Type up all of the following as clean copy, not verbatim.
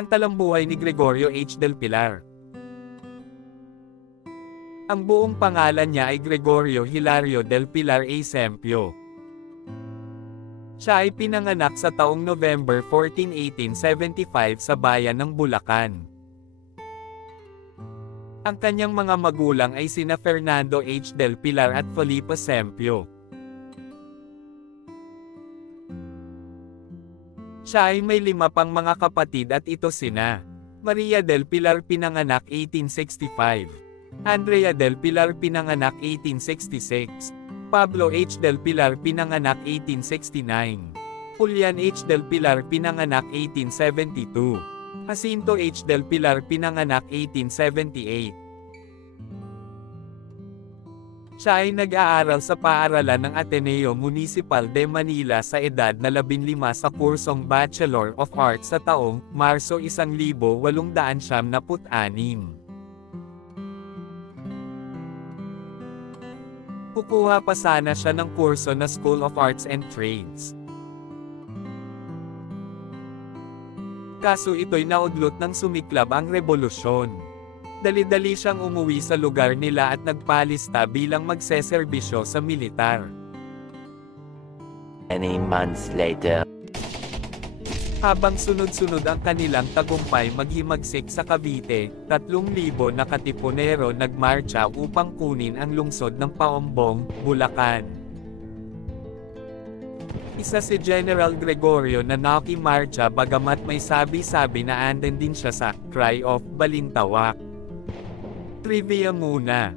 Ang talambuhay ni Gregorio H. del Pilar. Ang buong pangalan niya ay Gregorio Hilario del Pilar A. Sempio. Siya ay pinanganak sa taong November 14, 1875 sa bayan ng Bulacan. Ang kanyang mga magulang ay sina Fernando H. del Pilar at Felipa Sempio. Siya ay may 5 pang mga kapatid at ito sina: Maria del Pilar pinanganak 1865, Andrea del Pilar pinanganak 1866, Pablo H. del Pilar pinanganak 1869, Julian H. del Pilar pinanganak 1872, Jacinto H. del Pilar pinanganak 1878. Siya ay nag-aaral sa paaralan ng Ateneo Municipal de Manila sa edad na 15 sa kursong Bachelor of Arts sa taong Marso 1896. Kukuha pa sana siya ng kurso na School of Arts and Trades. Kaso ito'y naudlot ng sumiklab ang rebolusyon. Dali-dali siyang umuwi sa lugar nila at nagpalista bilang magseserbisyo sa militar. Many months later. Habang sunod-sunod ang kanilang tagumpay maghimagsik sa Cavite, 3,000 na katipunero nagmarcha upang kunin ang lungsod ng Paombong, Bulacan. Isa si General Gregorio na nakimarcha bagamat may sabi-sabi na anden din siya sa Cry of Balintawak. Trivia muna.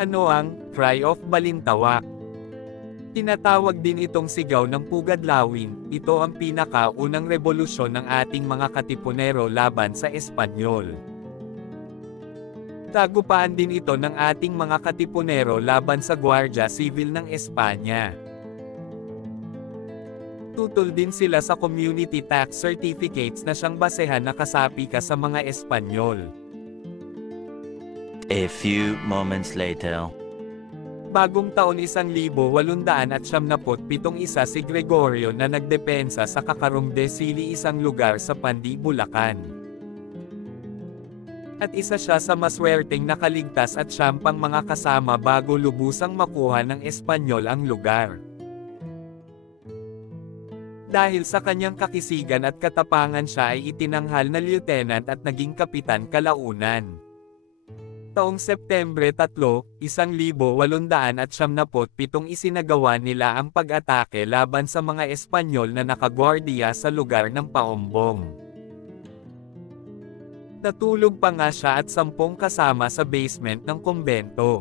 Ano ang Cry of Balintawak? Tinatawag din itong sigaw ng Pugadlawin. Ito ang pinakaunang rebolusyon ng ating mga katipunero laban sa Espanyol. Tagupaan din ito ng ating mga katipunero laban sa Guardia Civil ng Espanya. Tutol din sila sa community tax certificates na siyang basehan na kasapi ka sa mga Espanyol. A few moments later. Bagong taon 1897 isa si Gregorio na nagdepensa sa Kakarong de Sili, isang lugar sa Pandi, Bulacan. At isa siya sa maswerteng nakaligtas at siyang mga kasama bago lubusang makuha ng Espanyol ang lugar. Dahil sa kanyang kakisigan at katapangan siya ay itinanghal na lieutenant at naging kapitan kalaunan. Taong Setyembre 3, 1897 isinagawa nila ang pag-atake laban sa mga Espanyol na nakagwardiya sa lugar ng Paombong. Natulog pa nga siya at 10 kasama sa basement ng kumbento.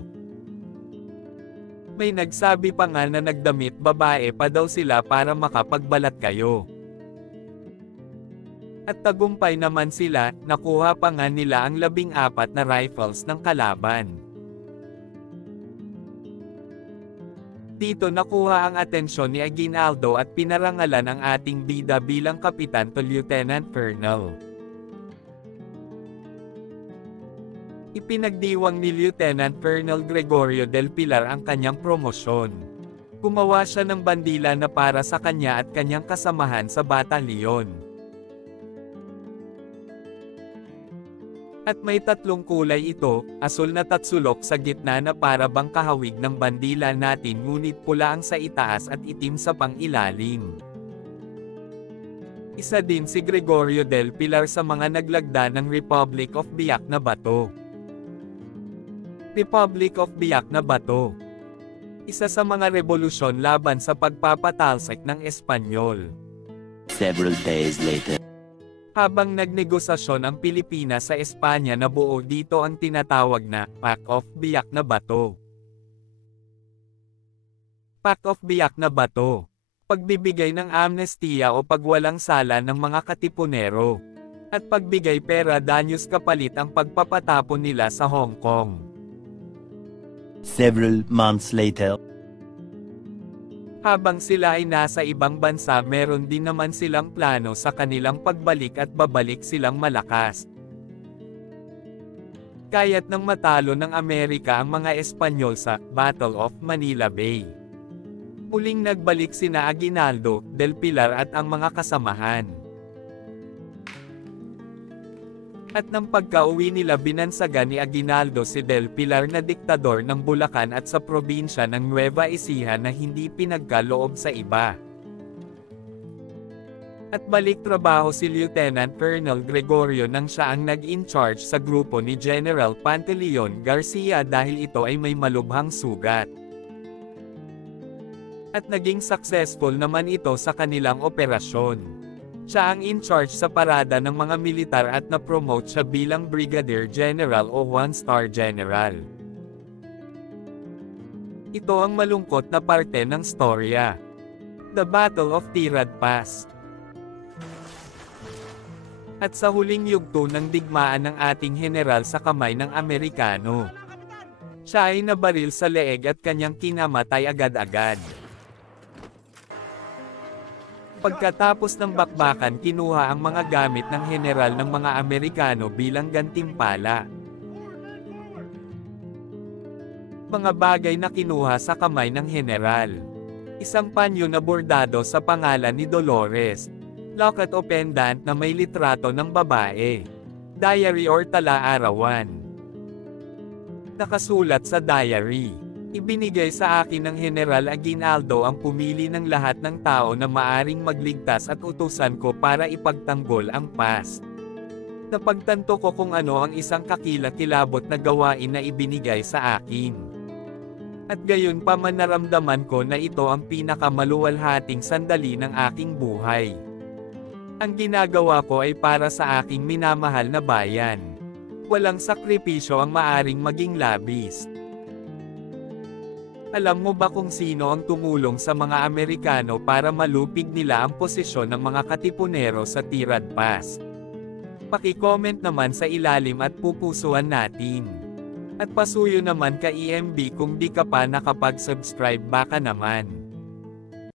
May nagsabi pa nga na nagdamit babae pa daw sila para makapagbalat kayo. At tagumpay naman sila, nakuha pa nga nila ang 14 na rifles ng kalaban. Dito nakuha ang atensyon ni Aguinaldo at pinarangalan ang ating bida bilang kapitan to Lieutenant Colonel. Ipinagdiwang ni Lieutenant Colonel Gregorio del Pilar ang kanyang promosyon. Gumawa siya ng bandila na para sa kanya at kanyang kasamahan sa batalyon. At may 3 kulay ito, asul na tatsulok sa gitna na para bang kahawig ng bandila natin ngunit pula ang sa itaas at itim sa pangilalim. Isa din si Gregorio del Pilar sa mga naglagda ng Republic of Biak na Bato. Republic of Biak na Bato. Isa sa mga rebolusyon laban sa pagpapatalsik ng Espanyol. Several days later. Habang nagnegosasyon ang Pilipinas sa Espanya, nabuo dito ang tinatawag na Pact of Biak na Bato. Pact of Biak na Bato. Pagbibigay ng amnestiya o pagwalang sala ng mga katipunero. At pagbigay pera danyos kapalit ang pagpapatapon nila sa Hong Kong. Several months later. Habang sila ay nasa ibang bansa, meron din naman silang plano sa kanilang pagbalik at babalik silang malakas. Kaya't nang matalo ng Amerika ang mga Espanyol sa Battle of Manila Bay. Muling nagbalik sina Aguinaldo, del Pilar at ang mga kasamahan. At nang pagka-uwi nila binansagan ni Aguinaldo si Del Pilar na diktador ng Bulacan at sa probinsya ng Nueva Ecija na hindi pinagkaloob sa iba. At balik trabaho si Lieutenant Colonel Gregorio nang siya ang nag-in-charge sa grupo ni General Pantaleon Garcia dahil ito ay may malubhang sugat. At naging successful naman ito sa kanilang operasyon. Siya ang in-charge sa parada ng mga militar at na-promote siya bilang Brigadier General o 1-star General. Ito ang malungkot na parte ng storya. The Battle of Tirad Pass. At sa huling yugto ng digmaan ng ating general sa kamay ng Amerikano. Siya ay nabaril sa leeg at kanyang kinamatay agad-agad. Pagkatapos ng bakbakan kinuha ang mga gamit ng general ng mga Amerikano bilang gantimpala. Mga bagay na kinuha sa kamay ng general. Isang panyo na bordado sa pangalan ni Dolores. Locket o pendant na may litrato ng babae. Diary or tala-arawan. Nakasulat sa diary. Ibinigay sa akin ng General Aguinaldo ang pumili ng lahat ng tao na maaring magligtas at utusan ko para ipagtanggol ang past. Napagtanto ko kung ano ang isang kakilakilabot na gawain na ibinigay sa akin. At gayon pa man naramdaman ko na ito ang pinakamaluwalhating sandali ng aking buhay. Ang ginagawa ko ay para sa aking minamahal na bayan. Walang sakripisyo ang maaring maging labis. Alam mo ba kung sino ang tumulong sa mga Amerikano para malupig nila ang posisyon ng mga katipunero sa Tirad Pass? Paki-comment naman sa ilalim at pupusuan natin. At pasuyo naman ka EMB kung di ka pa nakapag-subscribe baka naman.